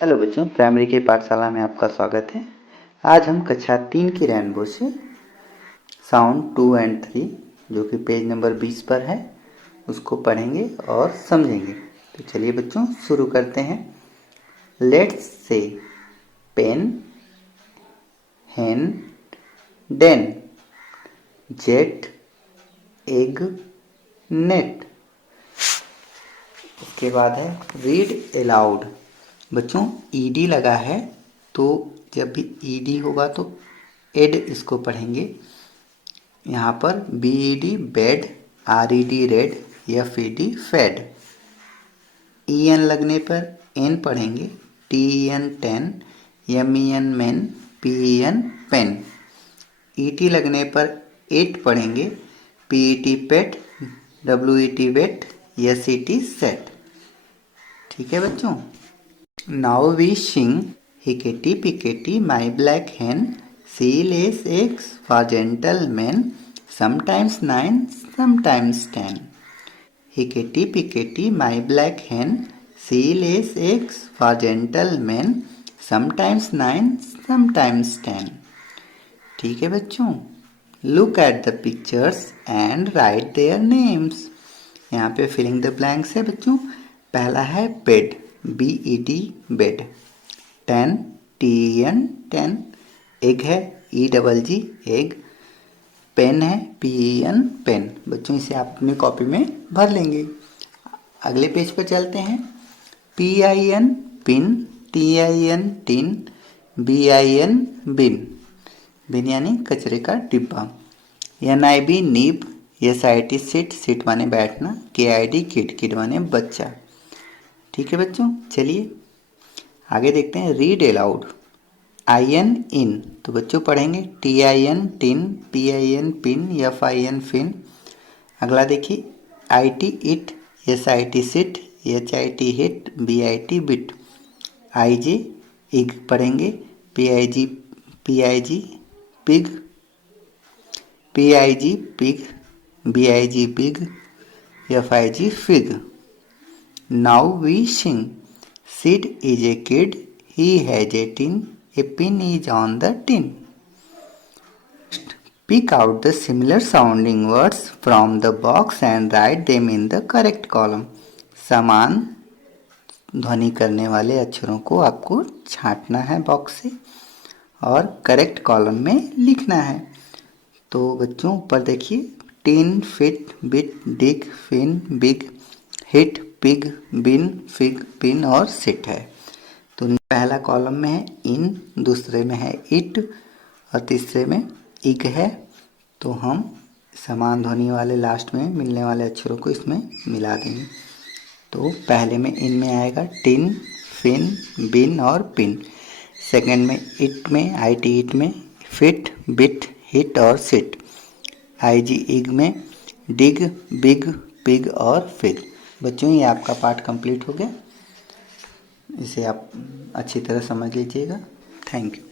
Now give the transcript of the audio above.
Hello बच्चों, primary की पाठशाला में आपका स्वागत है। आज हम कक्षा 3 की रेनबो से साउंड 2 एंड 3 जो कि पेज नंबर 20 पर है उसको पढ़ेंगे और समझेंगे। तो चलिए बच्चों शुरू करते हैं। Let's say pen, hen, den, jet, egg, net. उसके बाद है रीड अलाउड। बच्चों ईडी लगा है तो जब भी ईडी होगा तो एड इसको पढ़ेंगे। यहाँ पर B E D bed, R E D red, F E D fed. E N लगने पर एन पढ़ेंगे, T N ten, M E N men, P N pen. E T लगने पर एट पढ़ेंगे, P E T pet, W E T wet, S E T set. ठीक है बच्चों। Now we sing hickety pickety my black hen, she lays eggs for gentlemen, sometimes 9, sometimes 10. Hickety pickety my black hen, she lays eggs for gentlemen, sometimes 9, sometimes 10. ठीक है बच्चों। Look at the pictures and right their names. यहाँ पे filling the blanks है बच्चों। पहला है bed, B.Ed bed. 10, TN 10। Egg है, ईडबलजी एग। पेन है, पीएन पेन। बच्चों इसे आप अपनी कॉपी में भर लेंगे। अगले पेज पर चलते हैं। पीआईएन पिन, टीआईएन टिन, बीआईएन बिन। बिन यानी कचरे का डिब्बा। एनआईबी नीब, एसआईटी सिट, सिट माने बैठना, केआईडी किड, किड माने बच्चा। ठीक है बच्चों, चलिए आगे देखते हैं। Read aloud. आईएन इन, तो बच्चों पढ़ेंगे T I N tin, P I N pin, F I N fin. अगला देखिए I T it, S I T sit, H I T hit, B I T bit. I G ig पढ़ेंगे, P I G pig, P I G pig, B I G big, F I G fig. Now we sing. Sid is a kid, he has a tin, a pin is on the tin. Pick out the similar sounding words from the box and write them in the correct column. समान ध्वनि करने वाले अक्षरों को आपको छांटना है box से और करेक्ट कॉलम में लिखना है। तो बच्चों ऊपर देखिए, टिन, फिट, बिट, डिग, फिन, बिग, हिट, पिग, बिन, फिग, पिन और सिट है। तो पहला कॉलम में है इन, दूसरे में है इट और तीसरे में इग है। तो हम समान ध्वनि वाले लास्ट में मिलने वाले अक्षरों को इसमें मिला देंगे। तो पहले में इन में आएगा टिन, फिन, बिन और पिन। सेकंड में इट में, आईटी इट में फिट, बिट, हिट और सिट। आईजी इग में डिग, बिग, पिग और फिग। बच्चों ये आपका पाठ कंप्लीट हो गया। इसे आप अच्छी तरह समझ लीजिएगा। Thank you.